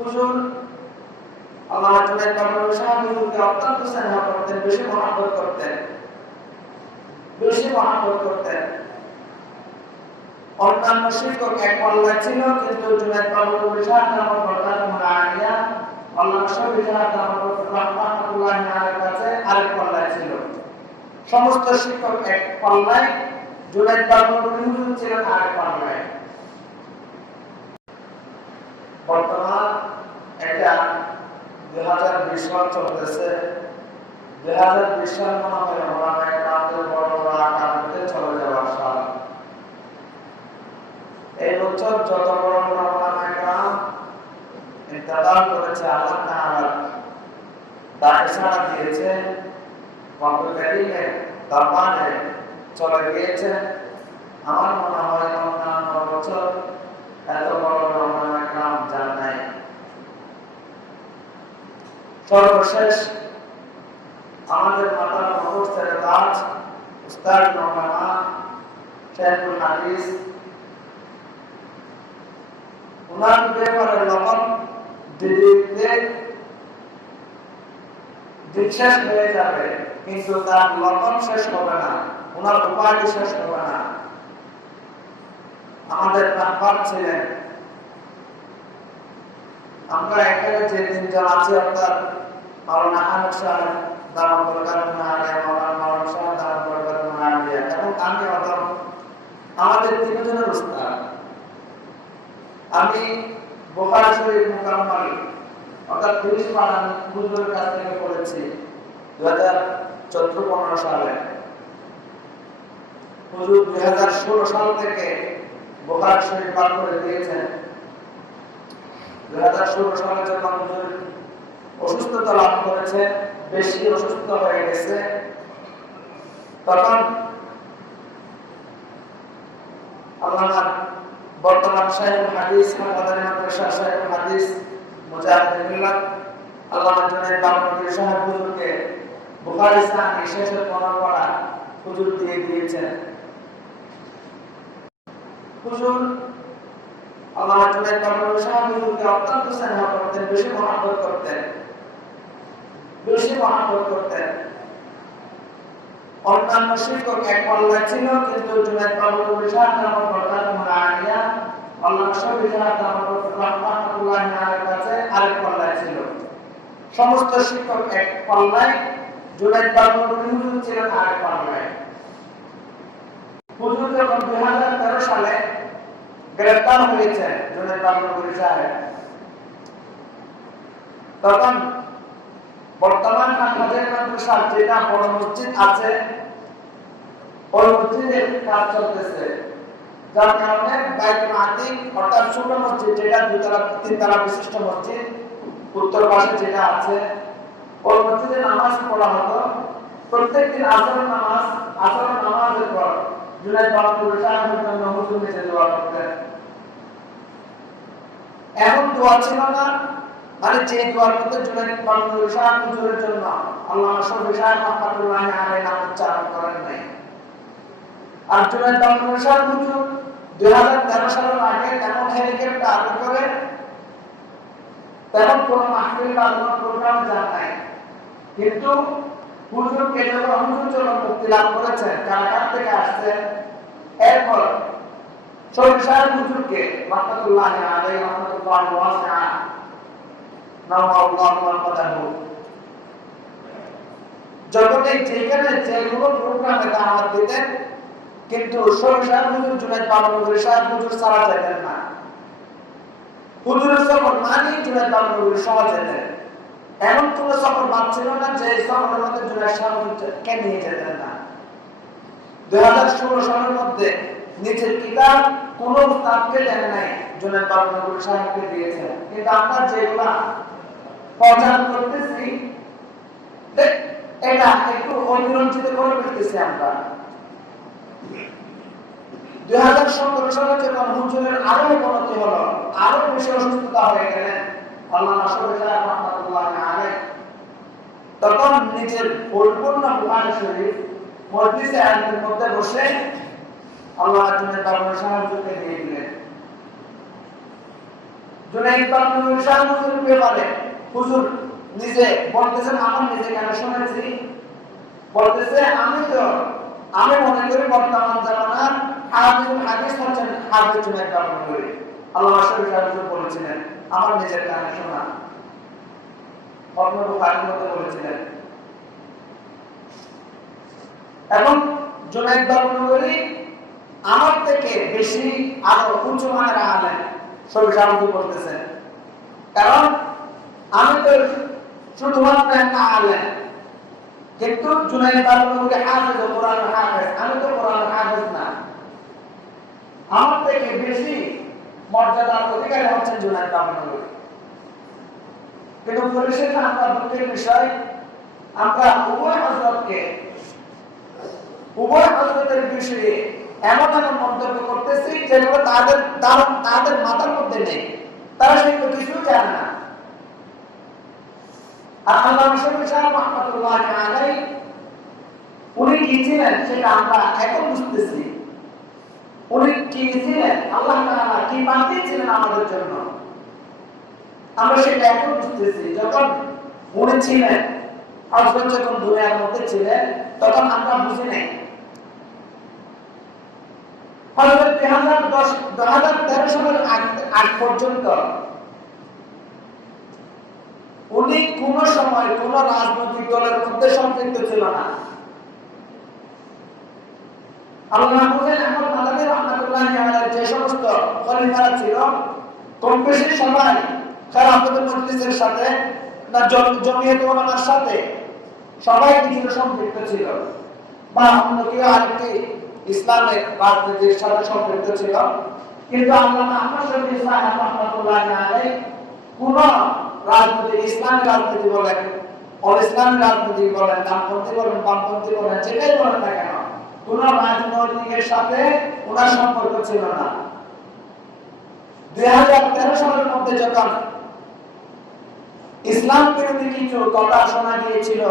হুজুর আল্লাহ জুনায়েদ বাগদাদী সাহেব হুজুরকে অত্যন্ত স্নেহ করতেন, বেশি মহব্বত করতেন। অন্যান্য শিক্ষক এক পাল্লায় ছিল, কিন্তু জুনায়েদ বাগদাদী সাহেব নামক বরকাতুল আলিয়া আল্লাহ শফি সাহেব নামক রাহমাতুল্লাহ আলাইহির কাছে আরেক পাল্লায় ছিল। সমস্ত শিক্ষক এক পাল্লায়, জুনায়েদ বাগদাদী হুজুর ছিলেন আরেক পাল্লায়। বর্তমান এটা 2020 সাল চলতেছে। 2020 সাল মনে হয় আমাদের বড় বড় আকার হতে চলে যাওয়ার সাল। এই বছর যত বড় বড় ওলামায়ে ইন্তেকাল করেছে, আল্লাহ তাআলা তাকে সাড়া দিয়েছে, রব্বুল কারীমের দরবারে চলে গিয়েছে। আমার মনে হয় অন্যান্য বছর এত বড় বড় ওলামায়ে কেরাম যান নাই। সর্বশেষ আমাদের মাতার মহস্তের কাজ উস্তাদ মাওলানা শাইখুল হাদিস, উনার ব্যাপারে লকব দিতে শেষ হয়ে যাবে, কিন্তু তার লকব শেষ হবে না, উনার উপাধি শেষ হবে না। আমাদের রাহবার ছিলেন। আমরা এখানে যে তিনজন আছি, অর্থাৎ মাওলানা আনস সাহেব দামাত বরকাতুল আলিয়া, মাওলানা মাওলানা সাহেব দামাত বরকাতুল আলিয়া এবং আমি অদম, আমাদের তিনজনের উস্তাদ। আমি বুখারী শরীফ মুকাম্মাল অর্থাৎ 30 পারা হুজুরের কাছ থেকে পড়েছি 2014-15 সালে। হুজুর 2016 সাল থেকে বুখারী শরীফ পাঠ করে দিয়েছেন। 2016 সালে যখন হুজুর অসুস্থতা লাভ করেছে, বেশি অসুস্থ হয়ে গেছে, তখন আল্লামা বর্তমান শাইখুল হাদিস মাদানী মাদ্রাসা শাইখুল হাদিস মুজাহিদুল মিল্লাত আল্লামা জুনায়েদ বাগদাদী সাহেব হুজুরকে বুখারী সাহিহ শেষের পড়া হুজুর দিয়ে দিয়েছেন। হুজুর আল্লামা জুনায়েদ বাগদাদী সাহেব হুজুরকে অত্যন্ত স্নেহ করতেন, বেশি মহব্বত করতেন। অন্যান্য শিক্ষক এক পাল্লায় ছিল, কিন্তু জুনায়েদ বাগদাদী সাহেব নামক বরকাতুল আলিয়া আল্লাহ শফি সাহেব নামক রাহমাতুল্লাহ আলাইহির কাছে আরেক পাল্লায় ছিল। সমস্ত শিক্ষক এক পাল্লায়, জুনায়েদ বাগদাদী হুজুর ছিলেন আরেক পাল্লায়। হুজুর যখন 2013 সালে গ্রেফতার হয়েছেন জুনায়েদ বাগদাদী সাহেব, তখন বর্তমান আমাদের মাদ্রাসার যেটা বড় মসজিদ আছে, ওই মসজিদের কাজ চলতেছে, যার কারণে বাইতুল আতিক অর্থাৎ ছোট মসজিদ, যেটা 2 তলা বিশিষ্ট মসজিদ, উত্তর পাশে যেটা আছে, ওই মসজিদে নামাজ পড়া হতো। প্রত্যেকদিন আসরের নামাজের পর জুনায়েদ বাগদাদী সাহেবের জন্য হুজুর নিজে দোয়া করতেন। এমন দোয়া ছিল না, মানে যে দোয়ার মধ্যে জুনায়েদ বাগদাদী সাহেব হুজুরের জন্য আল্লামা শফি সাহেব রাহমাতুল্লাহ আলাইহি নাম উচ্চারণ করেন নাই। আর জুনায়েদ বাগদাদী সাহেব হুজুর 2013 সালের আগে তেমন হেলিকপ্টার আদর করে তেমন কোন মাহফিল বা কোন প্রোগ্রামে যান নাই। কিন্তু হুজুরকে যখন হুজুর মুক্তি লাভ করেছেন, কারাগার থেকে আসছেন, এরপর শফি সাহেব হুজুরকে রাহমাতুল্লাহ আলাইহি রাহমাতুল্লাহ ওয়াসিআ যখন যেখানে যেগুলো প্রোগ্রামে দাওয়াত দিতেন, কিন্তু শফি সাহেব হুজুর জুনায়েদ বাগদাদী সাহেব হুজুর ছাড়া যেতেন না। হুজুরের সফর মানেই জুনায়েদ বাগদাদী সহ যেতেন। এমন কোন সফর বাদ ছিল না যে সফরের মধ্যে জুনায়েদ সাহেব হুজুরকে নিয়ে যেতেন না। 2016 সালের মধ্যে নিজের কিতাব কোন উস্তাদকে দেন নাই, জুনায়েদ বাগদাদী সাহেবকে দিয়েছেন। কিন্তু আমরা যেগুলা প্রচার করতেছি, এটা একটু অতিরঞ্জিত করে ফেলতেছি আমরা। 2017 সালে যখন হুজুরের আরো অবনতি হলো, আরো বেশি অসুস্থতা হয়ে গেলেন আল্লামা শফি সাহেব রাহমাতুল্লাহ আলাইহি, তখন নিজের পরিপূর্ণ বুখারী শরীফ মজলিসে আলিমের মধ্যে বসে আল্লামা জুনায়েদ বাগদাদী সাহেবকে দিয়ে দিলেন। জুনাইদ বাবলুর শাহ হুজুর ব্যাপারে হুজুর নিজে বলতেছেন, আমার নিজে কেন শুনেছি, বলতেছে আমি মনে করি বর্তমান জামানার হাফিজুল হাদিস হচ্ছেন হাফিজ জুনাইদ বাবলুর। আল্লামা শরীফ হুজুর বলেছিলেন, আমার নিজের কানে শোনা, অন্যরূপ মধ্যে বলেছিলেন। এবং জুনাইদ বাবলুরি আমার থেকে বেশি আরো উঁচু মানের আলেম শরীফ হুজুর বলতেছেন, কারণ আমি তো শুধুমাত্র একটা আলেম, কিন্তু জুনাইদ বাবলুরি হাফেজ, কোরআনের হাফেজ, আমি তো কোরআনের হাফেজ না। আমার থেকে বেশি মর্যাদার অধিকারী হচ্ছেন জুনাইদ বাবলুরি। কিন্তু পরিশেষে আমরা দুঃখের বিষয়, আমরা উভয় হযরতের বিষয়ে এমন এমন মন্তব্য করতেছি যেগুলো তাদের মাথার মধ্যে নেই, তারা সেগুলো কিছু জানে না। আর আল্লামা শরীফ সাহেব রাহমাতুল্লাহি আলাইহি উনি কি ছিলেন সেটা আমরা এখন বুঝতেছি। উনি কি ছিলেন, আল্লাহ তাআলা কি পাঠিয়েছিলেন আমাদের জন্য, আমরা সেটা এখন বুঝতেছি। যখন উনি ছিলেন, হযরত যখন দুনিয়ার মধ্যে ছিলেন, তখন আমরা বুঝি নাই। হযরত 2013 সালের আগ পর্যন্ত উনি কোন সময় কোন রাজনৈতিক দলের মধ্যে সম্পৃক্ত ছিল না। আল্লামা হুসাইন আহমদ মাদানী রাহমাতুল্লাহি আলাইহি যে সমস্ত খলিফারা ছিল, কম বেশি সবাই খেলাফতের মজলিসের সাথে না জমিয়ত উলামার সাথে সবাই কিছু সম্পৃক্ত ছিল, বা অন্য কেউ আরেকটি ইসলামের রাজনীতির সাথে সম্পৃক্ত ছিল। কিন্তু আল্লামা আহমদ শরীফ সাহেব রাহমাতুল্লাহি আলাইহি কোন রাজনীতি, ইসলামী রাজনীতি বলেন, ইসলামী রাজনীতি বলেন, ডানপন্থী বলেন, বামপন্থী বলেন, যেটাই বলেন না কেন, কোন রাজনৈতিকের সাথে ওনার সম্পর্ক ছিল না। 2013 সালের মধ্যে যখন ইসলাম বিরোধী কিছু কথা শোনা গিয়েছিল,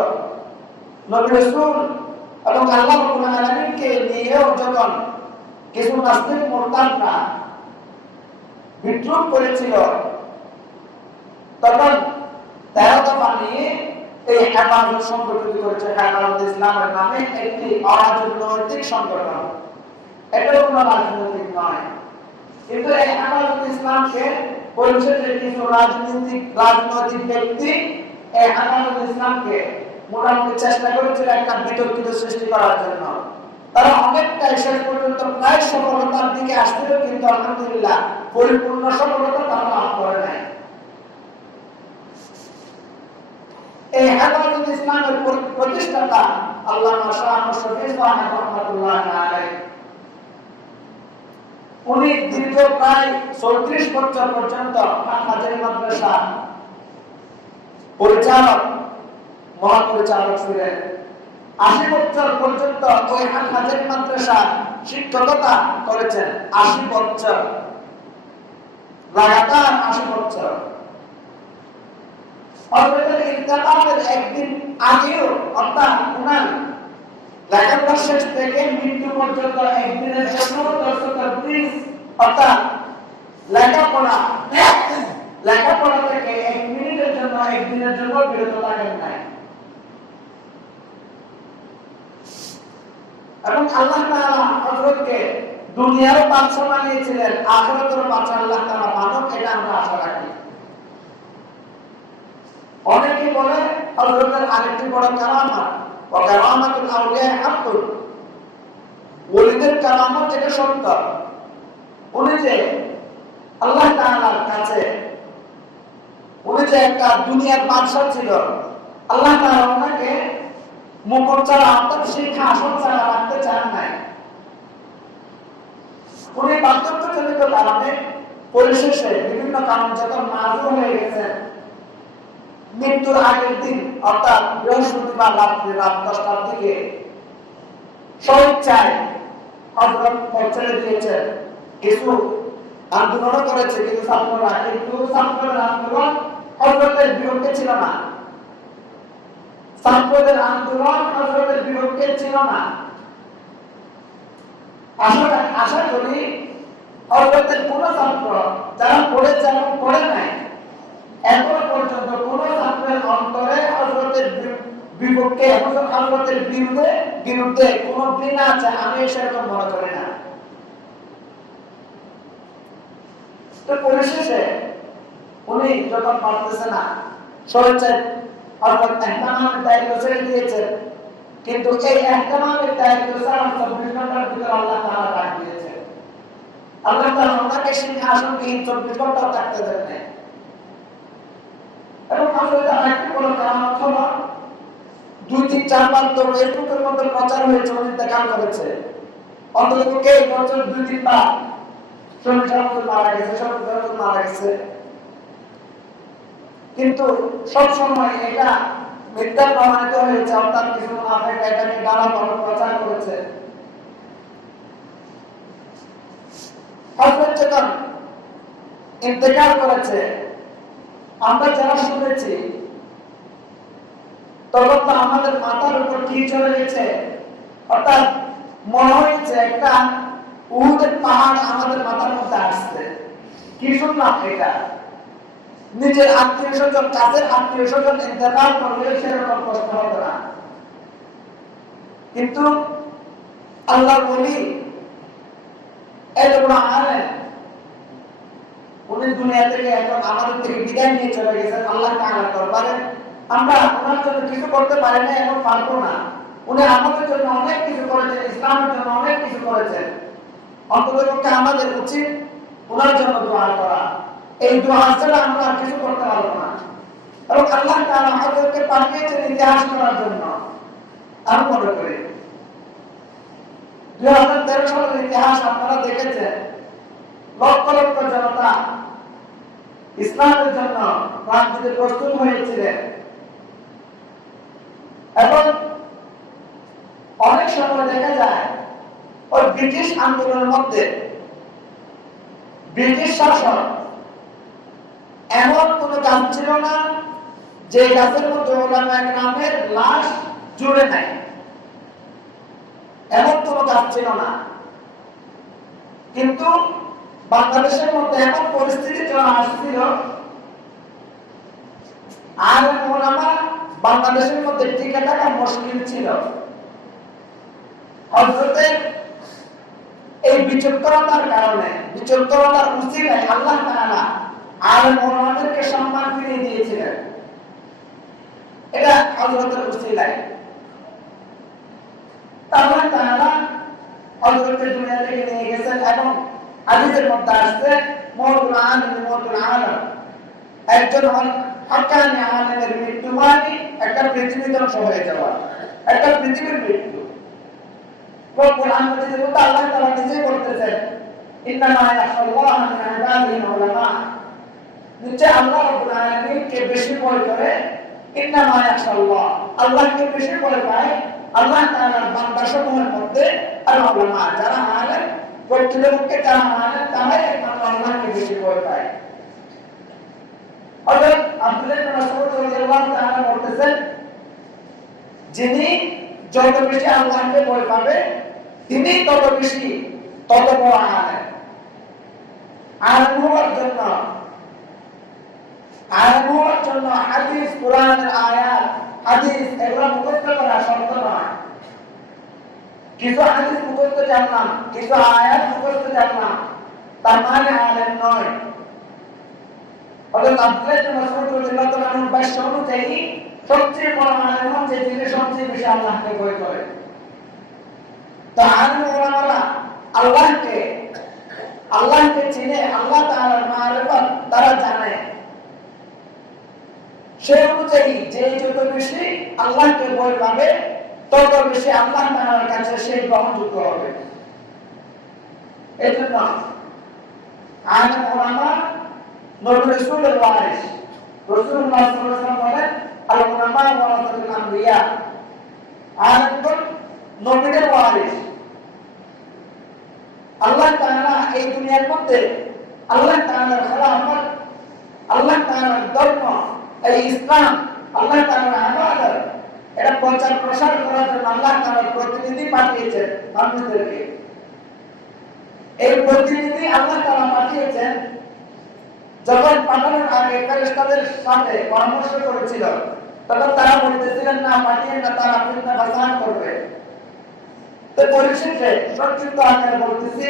নবী রাসূল এবং আল্লাহ রাব্বুল আলামিনকে নিয়েও যখন কিছু নাস্তিক মুরতাদরা বিদ্রোহ করেছিল, তখন 13 দফা নিয়ে এই হেফাজত সংগঠিত করেছে। হেফাজত ইসলামের নামে একটি অরাজনৈতিক সংগঠন, এটা কোনো রাজনৈতিক নয়। কিন্তু এই হেফাজত ইসলামকে পরিষদের কিছু রাজনৈতিক ব্যক্তি এই হেফাজত ইসলামকে মোটামুটি চেষ্টা করেছিল একটা বিতর্কিত সৃষ্টি করার জন্য। তারা অনেকটাই শেষ পর্যন্ত প্রায় সফলতার দিকে আসছিল, কিন্তু আলহামদুলিল্লাহ পরিপূর্ণ সফলতা তারা লাভ করে নাই। এই হেফাজত ইসলামের প্রতিষ্ঠাতা আল্লামা শাহ শফিউল সাহেব রাহমাতুল্লাহি আলাইহি উনি দীর্ঘ প্রায় 34 বছর পর্যন্ত হাফেজ মাদ্রাসা পরিচালক, মহাপরিচালক ছিলেন। 80 বছর পর্যন্ত ওই হাফেজ মাদ্রাসা শিক্ষকতা করেছেন। 80 বছর লাগাতার 80 বছর। হযরতের ইন্তেকালের একদিন আগেও, অর্থাৎ উনার লেখাপড়া শেষ থেকে মৃত্যু পর্যন্ত একদিনের জন্য অর্থাৎ লেখাপড়া থেকে 1 মিনিটের জন্য, একদিনের জন্য বিরত থাকেন নাই। এবং আল্লাহ তাআলা হযরতকে দুনিয়ারও বাদশা বানিয়েছিলেন, আখিরাতেরও বাদশা আল্লাহ তাআলা বানান, এটা আমরা আশা রাখি। অনেকে বলে হযরতের আরেকটি বড় কারামাত, ওয়া কারামাতুল আউলিয়া হাক্কুন, ওলিদের কারামাত যেটা সত্য, উনি যে আল্লাহ তাআলার কাছে উনি যে একটা দুনিয়ার বাদশা ছিল, আল্লাহ তাআলা ওনাকে মুকুট ছাড়া, অর্থাৎ শিক্ষা আসন ছাড়া রাখতে চান নাই। উনি বার্ধক্যজনিত কারণে পরিশেষে বিভিন্ন কারণ যখন মাজুর হয়ে গেছেন, মৃত্যুর আগের দিন অর্থাৎ বৃহস্পতিবার রাত্রে রাত 10টার দিকে স্বেচ্ছায় হযরত ছেড়ে দিয়েছেন। কিছু আন্দোলন করেছে, কিন্তু ছাত্রদের আন্দোলন হযরতের বিরুদ্ধে ছিল না। ছাত্রদের আন্দোলন হযরতের বিরুদ্ধে ছিল না। আশা করি হযরতের কোন ছাত্র যারা পড়েছে এবং পড়ে নাই এখনো পর্যন্ত কোন ছাত্রের অন্তরে হযরতের বিপক্ষে হযরতের বিরুদ্ধে কোন ঘৃণা আছে আমি সেরকম মনে করি না। তো পরিশেষে উনি যখন পারতেছে না সরেছে হযরত ইহতিমামের দায়িত্ব ছেড়ে দিয়েছে, কিন্তু এই ইহতিমামের দায়িত্ব ছাড়া 24 ঘন্টার ভিতরে আল্লাহ তাআলা ডাক দিয়েছে। আল্লাহ তাআলা ওনাকে সিংহাসনবিহীন 24 ঘন্টা থাকতে দেন নাই। এবং আসলে আরেকটি বড় কারণ হলো 2-3-4 তো ফেসবুকের মধ্যে প্রচার হয়েছে, উনি দেখা করেছে অন্ততপক্ষে এই বছর 2-3 বার মারা গেছে, কিন্তু সবসময় এটা মিথ্যা প্রমাণিত হয়েছে, অর্থাৎ কিছু মুনাফিক এটাকে গালাগালি প্রচার করেছে। হযরত যখন ইন্তেকাল করেছে আমরা যারা শুনেছি তখন তো আমাদের মাথার উপর কি চলে গেছে, অর্থাৎ মনে হয়েছে একটা উহুদের পাহাড় আমাদের মাথার মধ্যে আসছে। কি শুনলাম এটা, নিজের আত্মীয় স্বজন কাছের আত্মীয় স্বজন ইন্তেকাল করলে সেরকম কষ্ট হতো না, কিন্তু আল্লাহর ওলি এত বড় আলেম উনি দুনিয়া থেকে এখন আমাদের থেকে বিদায় নিয়ে চলে গেছেন আল্লাহ তাআলার দরবারে। আমরা ওনার জন্য কিছু করতে পারি না, এখন পারবো না। উনি আমাদের জন্য অনেক কিছু করেছেন, ইসলামের জন্য অনেক কিছু করেছেন, অন্ততপক্ষে আমাদের উচিত ওনার জন্য দোয়া করা। এই দোয়া ছাড়া আমরা কিছু করতে পারবো না। এবং আল্লাহ তাআলা আমাদেরকে পাঠিয়েছেন ইতিহাস করার জন্য। আমি মনে করি 2013 সালের ইতিহাস আপনারা দেখেছেন, লক্ষ লক্ষ জনতা ইসলামের জন্য প্রাণ দিতে প্রস্তুত হয়েছিলেন। এবং অনেক সময় দেখা যায় ওই ব্রিটিশ আন্দোলনের মধ্যে ব্রিটিশ শাসক এমন কোন গাছ ছিল না যে গাছের মধ্যে ওলামায়ে কেরামের লাশ জুড়ে নাই, এমন কোন গাছ ছিল না। কিন্তু বাংলাদেশের মধ্যে এমন পরিস্থিতি চলে আসছিল আর ওলামা বাংলাদেশের মধ্যে টিকে থাকা মুশকিল ছিল। হযরতের এই বিচক্ষণতার কারণে, বিচক্ষণতার উসিলায় আল্লাহ তাআলা আলেম ওলামাদেরকে সম্মান ফিরিয়ে দিয়েছিলেন। এটা হযরতের উসিলায় আল্লাহ তাআলা হযরতের দুনিয়া থেকে নিয়ে গেছেন। এবং হাদিসের মধ্যে আসছে মওতুল আলিম মওতুল আলাম, একজন হাক্কানি আলেমের মৃত্যু মানে একটা পৃথিবী ধ্বংস হয়ে যাওয়া, একটা পৃথিবীর মৃত্যু। কোরআন মাজিদের মধ্যে আল্লাহ তাআলা নিজেই বলতেছেন ইন্নামা ইয়াখশাল্লাহা মিন ইবাদিহিল উলামা, নিশ্চয় আল্লাহ রাব্বুল আলামিনকে বেশি ভয় করে, ইন্নামা ইয়াখশাল্লাহ আল্লাহকে বেশি ভয় পায় আল্লাহ তাআলার বান্দা সমূহের মধ্যে আল উলামা, যারা আলেম প্রকৃতপক্ষে যারা আলেম তারাই একমাত্র আল্লাহকে বেশি ভয় পায়। হযরত আব্দুল্লাহ ইবনে মাসউদ রাদিয়াল্লাহু তাআলা বলতেছেন যিনি যত বেশি আল্লাহকে ভয় পাবে তিনি তত বড় আলেম। আলেম হওয়ার জন্য হাদিস, কোরআনের আয়াত, হাদিস এগুলো মুখস্থ করা শর্ত নয়। কিছু হাদিস মুখস্থ জানলাম, কিছু আয়াত মুখস্থ জানলাম, তার মানে আলেম নয়। হযরত আব্দুল্লাহ ইবনে মাসউদ রাদিয়াল্লাহু তাআলা আনহু ভাষ্য অনুযায়ী সবচেয়ে বড় আলেম হচ্ছে যিনি সবচেয়ে বেশি আল্লাহকে ভয় করে। তো আলেম ওলামারা আল্লাহকে চিনে, আল্লাহ তাআলার মারিফত তারা জানে। সেই অনুযায়ী যে যত বেশি আল্লাহকে ভয় পাবে তত বেশি আল্লাহ তাআলার কাছে সে গ্রহণযোগ্য হবে। এজন্য আলেম ওলামা নবী রাসূলের ওয়ারিস। রাসূলুল্লাহ সাল্লাল্লাহু আলাইহি ওয়াসাল্লাম বলেন আল উলামা ওয়ারাসাতুল আমবিয়া, আলেমগণ নবীদের ওয়ারিস। আল্লাহ তাআলা এই দুনিয়ার মধ্যে আল্লাহ তাআলার খেলাফত, আল্লাহ তাআলার ধর্ম, এই ইসলাম, আল্লাহ তাআলার ইবাদত এটা প্রচার প্রসার করার জন্য আল্লাহ তাআলার প্রতিনিধি পাঠিয়েছেন মানুষদেরকে। এই প্রতিনিধি আল্লাহ তাআলা পাঠিয়েছেন। যখন পাঠানোর আগে ফেরেশতাদের সাথে পরামর্শ করেছিল, তখন তারা বলতেছিলেন না পাঠিয়ে না, তারা ফিতনা ফাসাদ করবে। তো পরিশেষে সংক্ষিপ্ত আকারে বলতেছি,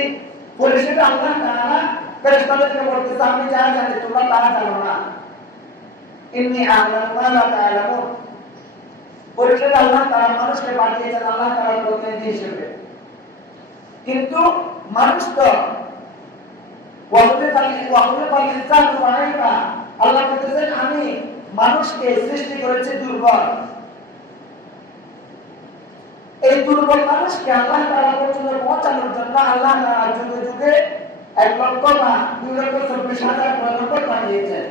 পরিশেষে আল্লাহ তাআলা ফেরেশতাদেরকে বলতেছে আমি যা জানি তোমরা তা জানো না। ইন্নী আ'লামু মা লা তা'লামুন। পরিশেষে আল্লাহ তাআলা মানুষকে পাঠিয়েছেন আল্লাহ তাআলার প্রতিনিধি হিসেবে। কিন্তু মানুষ তো আল্লাহ বলতেছেন আমি মানুষকে সৃষ্টি করেছি দুর্বল। এই দুর্বল মানুষকে আল্লাহ তাআলা পর্যন্ত পৌঁছানোর জন্য আল্লাহ তাআলা যুগে যুগে 1 লক্ষ বা 2,24,000 পয়গম্বর পাঠিয়েছেন।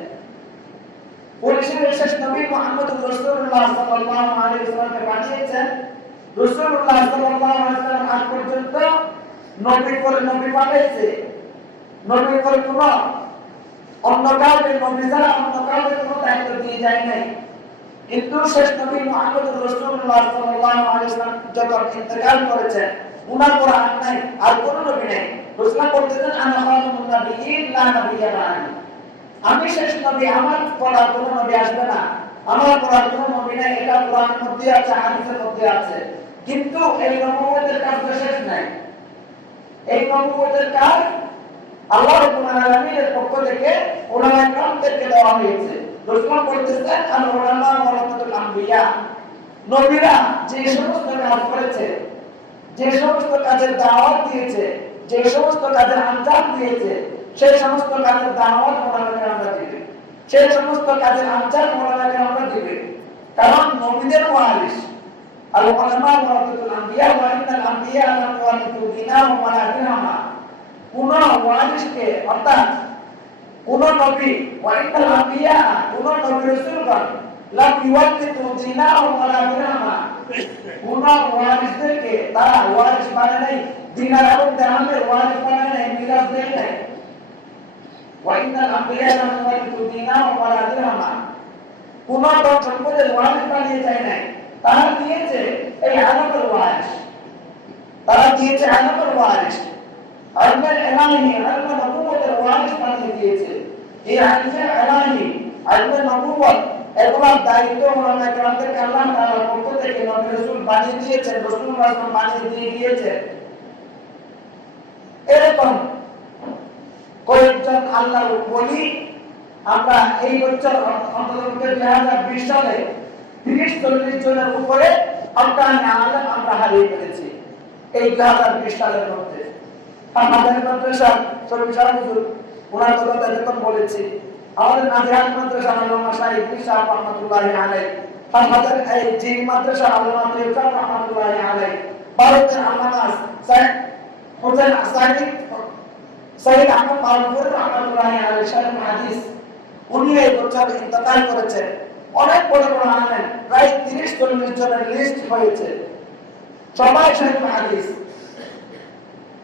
পরিশেষে শেষ নবী মুহাম্মদুর রাসূলুল্লাহ সাল্লাল্লাহু আলাইহি ওয়াসাল্লামকে পাঠিয়েছেন। রাসূলুল্লাহ সাল্লাল্লাহু আলাইহি ওয়াসাল্লাম আজ পর্যন্ত নবী করে নবী পাঠিয়েছে। নবী করে কোন অন্য কাউকে নবী ছাড়া অন্য কাউকে কোনো দায়িত্ব দিয়ে যায় নাই। কিন্তু শেষ নবী মুহাম্মদুর রাসূলুল্লাহ সাল্লাল্লাহু আলাইহি ওয়াসাল্লাম যখন ইন্তেকাল করেছেন, উনার পর আর নাই, আর কোন নবী নাই। রাসূল বলতেছেন আনা খাতামুন নাবিয়্যিন লা নাবিয়্যা বা'দি। আমি শেষ নবী, আমার পর আর কোন নবী আসবে না, আমার পর আর কোন নবী নাই। এটা কোরআনের মধ্যে আছে, হাদিসের মধ্যে আছে। কিন্তু এই নবুয়তের কাজ শেষ নাই। এই নবুয়তের কাজ আল্লাহ রাব্বুল আলামিনের পক্ষ থেকে উলামায়ে কেরামদেরকে দেওয়া হয়েছে। রাসূল বলতেছেন আল উলামা ওয়ারাসাতুল আম্বিয়া। নবীরা যে সমস্ত কাজ করেছে, যে সমস্ত কাজের দাওয়াত দিয়েছে, যে সমস্ত কাজের আঞ্জাম দিয়েছে, সেই সমস্ত কাজের দাওয়াত উলামায়ে কেরামরা দিবে, সেই সমস্ত কাজের আঞ্জাম উলামায়ে কেরামরা দিবে। কারণ নবীদের ওয়ারিস আল উলামা ওয়ারাসাতুল আম্বিয়া ওয়া ইন্নাল আম্বিয়া লাম ওয়ারিসু দিনার ওয়া দিরহামা। কোন ওয়ারিসকে অর্থাৎ কোন নবী ওয়া ইন্নাল আম্বিয়া কোন নবী রাসূলগণ লাম ইওয়ারিসু দিনার ওয়া দিরহামা, কোন ওয়ারিসদেরকে তারা ওয়ারিস বানায় নাই, দিনার এবং দিরহামের ওয়ারিস বানায় নাই, মিরাস দেয় নাই। ওয়া ইন্নাল আম্বিয়া লাম ইওয়ারিসু দিনার ওয়া দিরহামা, কোন ধন সম্পদের ওয়ারিস বানিয়ে যায় নাই। তারা দিয়েছে এই আলামের ওয়ারিস, তারা দিয়েছে আলামের ওয়ারিস, আলমের ইলাহি, আলমের নবুয়তের ওয়ারিস বানিয়ে দিয়েছে। এই আলমের ইলাহি, আলমের নবুয়ত, এগুলোর দায়িত্ব উলামায়ে কেরামদেরকে আল্লাহ তাআলার পক্ষ থেকে নবী রাসূল বানিয়ে দিয়েছেন, রাসূলুল্লাহ সাল্লাল্লাহু আলাইহি ওয়াসাল্লাম বানিয়ে দিয়েছেন। এরকম কয়েকজন আল্লাহর ওলি আমরা এই বছর অন্তত 2020 সালে 30-40 জনের উপরে আল্লাহর আলেম আমরা হারিয়ে ফেলেছি এই 2020 সালের মধ্যে। আমাদের মাদ্রাসা সরকার হুজুর ওনার কথা যখন বলেছি, আমাদের নাজিহাত মাদ্রাসা আল্লামা শাইখ ইসা রাহমাতুল্লাহি আলাইহি, আমাদের এই জি মাদ্রাসা আল্লামা তৈয়ব রাহমাতুল্লাহি আলাইহি, ভারতের আল্লামা সাইদ হোসেন আসানি সৈয়দ আহমদ মারুফুর রাহমাতুল্লাহি আলাইহি শারহ হাদিস, উনি এই বছর ইন্তেকাল করেছেন। অনেক বড় বড় আলেম প্রায় 30-40 জনের লিস্ট হয়েছে, সবাই শারহ হাদিস,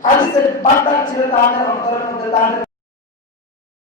হাদিসের বান্দার ছিল তাদের অন্তরের মধ্যে, তাদের